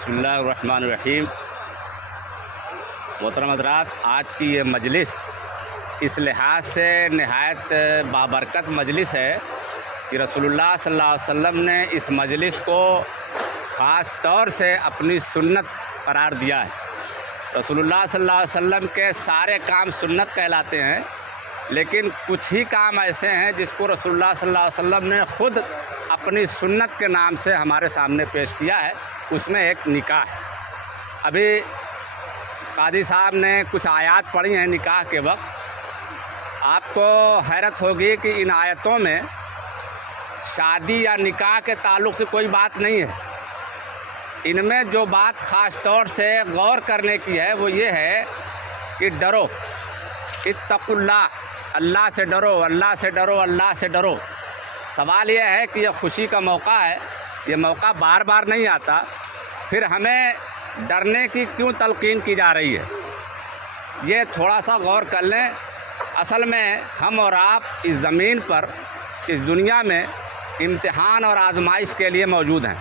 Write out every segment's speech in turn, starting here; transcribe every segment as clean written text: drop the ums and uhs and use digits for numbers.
بسم اللہ الرحمن الرحیم۔ محترم حضرات، آج کی یہ مجلس اس لحاظ سے نہایت بابرکت مجلس ہے کہ رسول اللہ صلی اللہ علیہ وسلم نے اس مجلس کو خاص طور سے اپنی سنت قرار دیا ہے۔ رسول اللہ صلی اللہ علیہ وسلم کے سارے کام سنت کہلاتے ہیں، لیکن کچھ ہی کام ایسے ہیں جس کو رسول اللہ صلی اللہ علیہ وسلم نے خود اپنی سنت کے نام سے ہمارے سامنے پیش کیا ہے۔ اس میں ایک نکاح ہے۔ ابھی قاضی صاحب نے کچھ آیات پڑھی ہیں نکاح کے وقت۔ آپ کو حیرت ہوگی کہ ان آیتوں میں شادی یا نکاح کے تعلق سے کوئی بات نہیں ہے۔ ان میں جو بات خاص طور سے غور کرنے کی ہے وہ یہ ہے کہ ڈرو، اتقوا اللہ، اللہ سے ڈرو، اللہ سے ڈرو، اللہ سے ڈرو۔ سوال یہ ہے کہ یہ خوشی کا موقع ہے، یہ موقع بار بار نہیں آتا، پھر ہمیں ڈرنے کی کیوں تلقین کی جا رہی ہے؟ یہ تھوڑا سا غور کر لیں۔ اصل میں ہم اور آپ اس زمین پر، اس دنیا میں امتحان اور آزمائش کے لیے موجود ہیں۔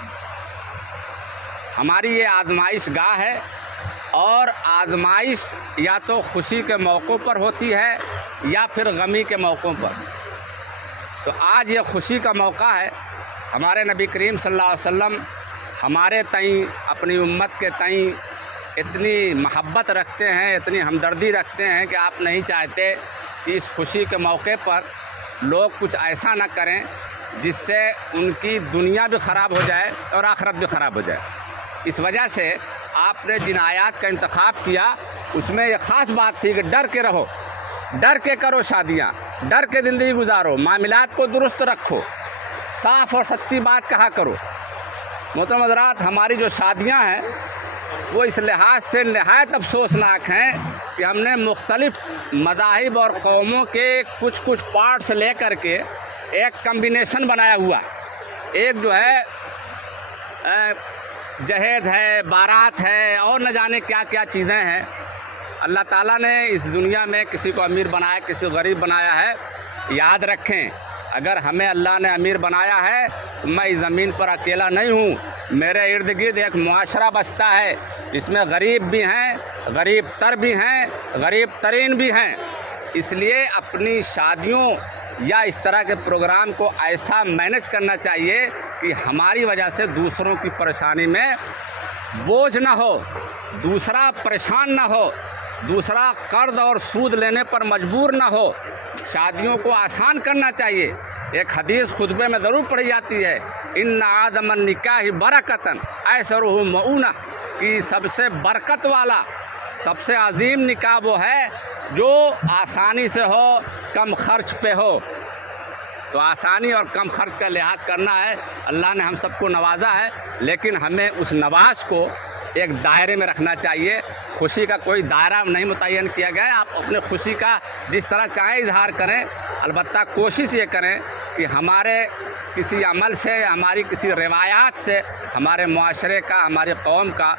ہماری یہ آزمائش گاہ ہے، اور آزمائش یا تو خوشی کے موقعوں پر ہوتی ہے یا پھر غمی کے موقعوں پر۔ تو آج یہ خوشی کا موقع ہے۔ ہمارے نبی کریم صلی اللہ علیہ وسلم ہمارے تئیں، اپنی امت کے تئیں اتنی محبت رکھتے ہیں، اتنی ہمدردی رکھتے ہیں کہ آپ نہیں چاہتے کہ اس خوشی کے موقع پر لوگ کچھ ایسا نہ کریں جس سے ان کی دنیا بھی خراب ہو جائے اور آخرت بھی خراب ہو جائے۔ اس وجہ سے آپ نے جن آیات کا انتخاب کیا اس میں یہ خاص بات تھی کہ ڈر کے رہو، ڈر کے کرو شادیاں، ڈر کے زندگی گزارو، معاملات کو درست رکھو، صاف اور سچی بات کہا کرو۔ محترم حضرات، ہماری جو شادیاں ہیں وہ اس لحاظ سے نہایت افسوسناک ہیں کہ ہم نے مختلف مذاہب اور قوموں کے کچھ پارٹس لے کر کے ایک کمبینیشن بنایا ہوا ہے۔ ایک جو ہے جہیز ہے، بارات ہے، اور نہ جانے کیا کیا چیزیں ہیں۔ اللہ تعالیٰ نے اس دنیا میں کسی کو امیر بنایا، کسی کو غریب بنایا ہے۔ یاد رکھیں، اگر ہمیں اللہ نے امیر بنایا ہے تو میں اس زمین پر اکیلا نہیں ہوں، میرے ارد گرد ایک معاشرہ بستا ہے، اس میں غریب بھی ہیں، غریب تر بھی ہیں، غریب ترین بھی ہیں۔ اس لیے اپنی شادیوں یا اس طرح کے پروگرام کو ایسا مینج کرنا چاہیے کہ ہماری وجہ سے دوسروں کی پریشانی میں بوجھ نہ ہو، دوسرا پریشان نہ ہو، دوسرا قرض اور سود لینے پر مجبور نہ ہو۔ شادیوں کو آسان کرنا چاہیے۔ ایک حدیث خطبے میں ضرور پڑھی جاتی ہے، ان اعظم النکاح برکتاً ایسرہ مؤونہ، کہ سب سے برکت والا، سب سے عظیم نکاح وہ ہے جو آسانی سے ہو، کم خرچ پہ ہو۔ تو آسانی اور کم خرچ کا لحاظ کرنا ہے۔ اللہ نے ہم سب کو نوازا ہے، لیکن ہمیں اس نواز کو ایک دائرے میں رکھنا چاہیے۔ خوشی کا کوئی دائرہ نہیں متعین کیا گیا ہے۔ آپ اپنے خوشی کا جس طرح چاہیں اظہار کریں، البتہ کوشش یہ کریں کہ ہمارے کسی عمل سے، ہماری کسی روایات سے ہمارے معاشرے کا، ہماری قوم کا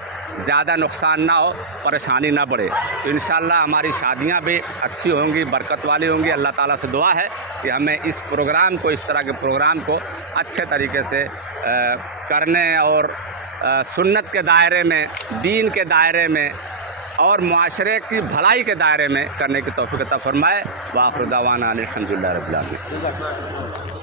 زیادہ نقصان نہ ہو، پریشانی نہ بڑھے۔ تو انشاءاللہ ہماری شادیاں بھی اچھی ہوں گی، برکت والی ہوں گی۔ اللہ تعالیٰ سے دعا ہے کہ ہمیں اس پروگرام کو، اس طرح کے پروگرام کو اچھے طریقے سے کرنے اور سنت کے دائرے میں، دین کے دائرے میں اور معاشرے کی بھلائی کے دائرے میں کرنے کی توفیق عطا فرمائے۔ وآخر دعوانا الحمدللہ رب العالمین۔